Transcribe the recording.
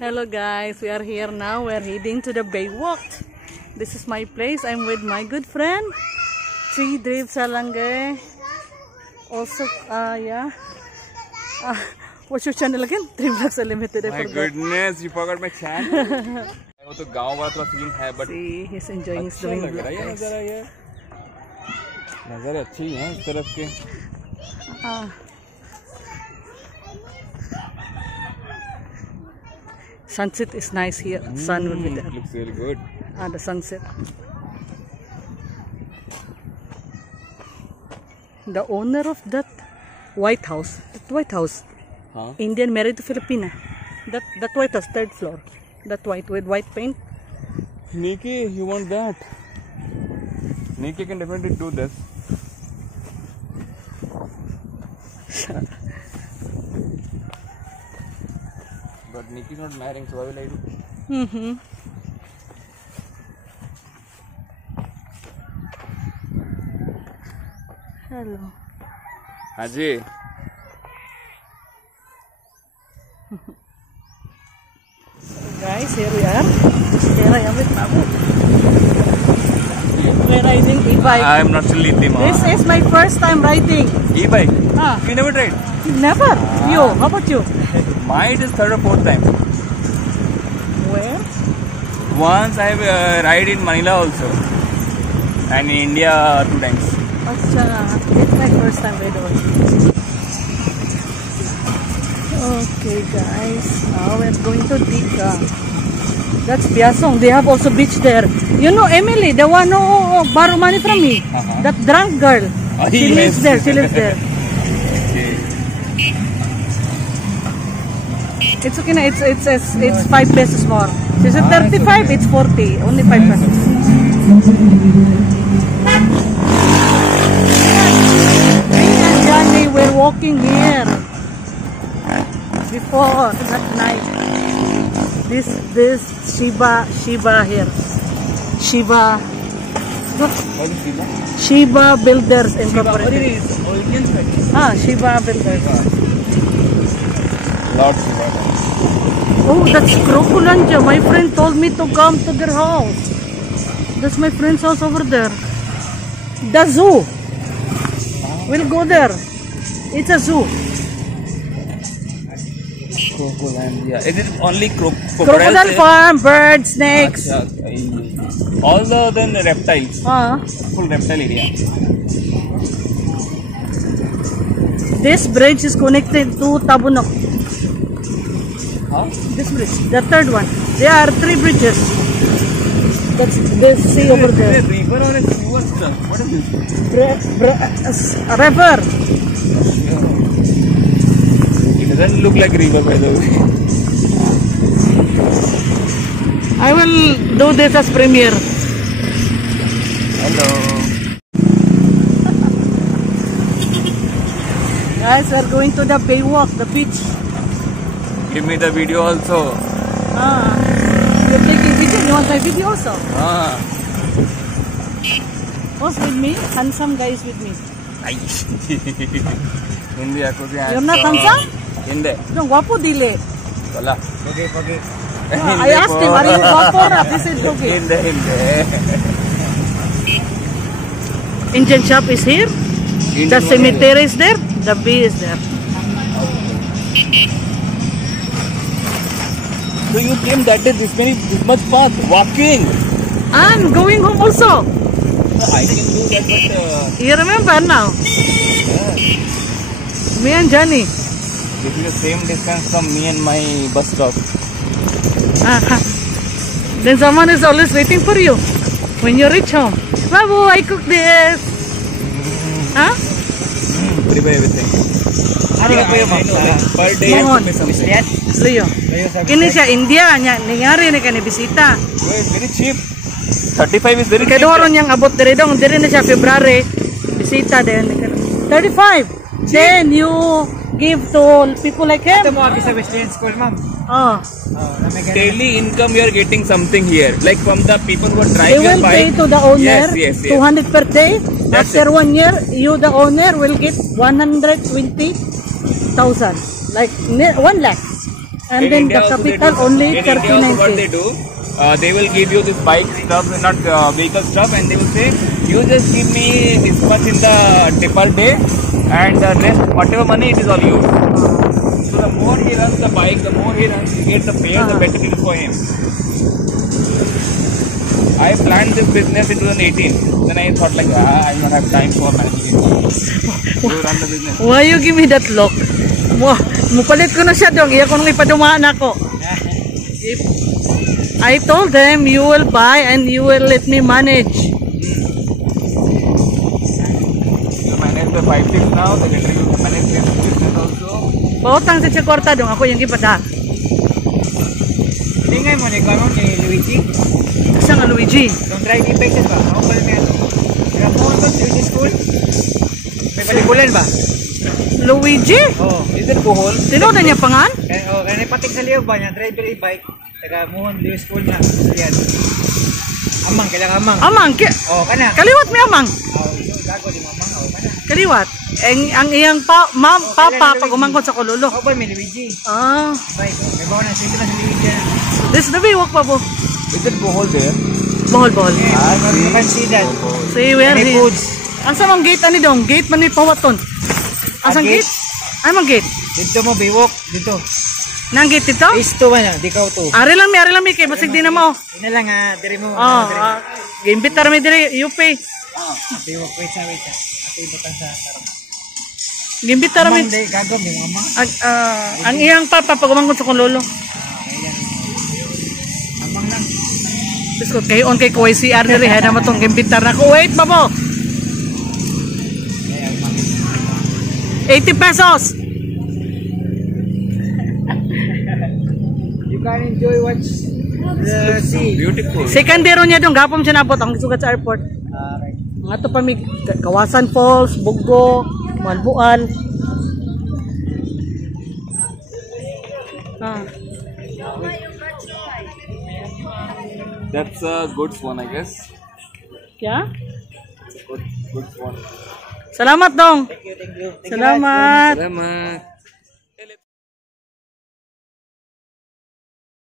Hello guys, we are here now. We are heading to the Baywalk. This is my place. I'm with my good friend Tridev Salange. Also, yeah. What's your channel again? Trivlogs Unlimited. My goodness, you forgot my channel. वो तो गांव वाला थोड़ा scene है, but see, he's enjoying his doing vlog. नज़ारे अच्छे ही हैं इस तरफ के. Sunset is nice here. Sun will be there. Looks very good. The sunset. The owner of that White House, Huh? Indian married to Filipina. That White House, third floor. That white with white paint. Nikki, you want that? Nikki can definitely do this. But Nikki's not marrying, so why will I do? Hello. Haji. Guys, here we are. Here I am with Babu. We're riding e-bike. I'm not still leading. This is my first time riding. E-bike? You never tried? Never. You? How about you? Mine is third or fourth time. Where? Once I have ride in Manila also. And in India 2 times. Acha, it's my first time riding. Okay guys, now we're going to Dika. That's Biasong. They have also beach there. You know Emily, the one who borrow money from me? That drunk girl. She lives there. She lives there. It's okay na, it's 5 pesos more. She said 35, it's 40. Only 5 pesos. Me and Johnny were walking here before that night. This Shiba here. Shiba. What? Shiba Builders Incorporated. Shiba Builders. Lord Shiba. Oh, that's Croculandia. My friend told me to come to their house. That's my friend's house over there. The zoo. We'll go there. It's a zoo. Croculandia. Is it only crocodile farm, birds, snakes? All the then reptiles. Full reptile area. This bridge is connected to Tabunok. This bridge, the third one. There are 3 bridges. That's this sea over there. Is it a river or a sewer? What is this? A river. It doesn't look like river, by the way. I will do this as premiere. Hello. Guys, we're going to the Baywalk, the beach. Give me the video also. You're taking video? You want my video also? Who's with me? Handsome guy is with me. Hindi ako siya. You're not handsome? Hindi. No, guapo dili. Wala. Okay. I asked him, are you guapo or not? He said okay. Hindi. Indian shop is here. The cemetery is there. The bee is there. So you came that day this much path walking. I'm going home also. I can do that, but You remember now? Me and Johnny. this is the same distance from me and my bus stop. Then someone is always waiting for you when you reach home. Babu, I cook this. Prepare everything. Per day I cook me something. Leo. Kini siya India nya nangyari ni kani bisita. It's very cheap. 35 is very cheap. Kadoron yang abot diri dong diri na siya February. Bisita din. 35. Then you give to people like him. Daily income you are getting something here. Like from the people who are driving your bike. They will pay to the owner. Yes. 200 per day. After 1 year, you the owner will get 120,000. Like 1 lakh. And In then India the also they capital do- only in India also what 39K. they do, they will give you this bike stuff, not vehicle stuff, and they will say, you just give me this much in the tip per day, and the rest, whatever money, it is all yours. So the more he runs the bike, the more he runs, he gets the fare, the better it is for him. I planned this business in 2018. Then I thought like, I don't have time for managing it. To run the business. Why you give me that look? Mupalit ko na siya dong. Iya ko nang ipadumaan ako. If I told them you will buy and you will let me manage. You manage the 5-6 now, the later you manage this business also. Pautang sa siya kwarta dong. Ako yung ipada. Tingnan mo ni karon ni Luigi. Kasi nga Luigi. Don't try the bike ba? Ako pala niya. Kaya mo ba sa school? May palikulan ba? Luigi? Oo. Is it Bohol? Tinood na niya pangan? Kaya patik sa liyo ba niya? Try the bike. Taga mo liyo school na. Yan. Amang, kailangan amang. Amang. Oo, kana. Kaliwat mi amang. Oo, gago di mamang. Oo, kana. Kaliwat. Ang iyang papa pag umangkot sa Kololo. Ako ba may Luigi? Ah. Bike. May bawa na sila sa Luigi. This is the Baywalk pa po. Is it Bohol there? Bohol. You can see that. See where May he foods. Asa mang gate ani dong? Gate man ni pawaton. Asang Gate? gate? Ay mang gate. Dito mo, Baywalk. Dito. Nang gate dito? Isto man yan. Di ka to. Ari lang mi kay basig din na mo. Ina lang ha. Diri mo. Oh, gimbit tara mi dire UP. Baywalk. Wait na. Ako ibutang sa karang. Gimbit tara mi. Amang, di. Gago. Di mo amang. Ang iyang papa pag umangkot sa Kololo. Amang lang. Tapos ko kay on kay KYCR dire hay na matong gimbit tara ko. Wait pa po. 80 pesos. You can enjoy what's the sea. Beautiful. Secondero niya dong gapom siya nabot ang sugat sa airport. Right. Mga to pa mi Kawasan Falls, Buggo, Malbuan. Ah. That's a good one, I guess. Kya? Good one. Salamat dong. Thank you. Salamat. Salamat.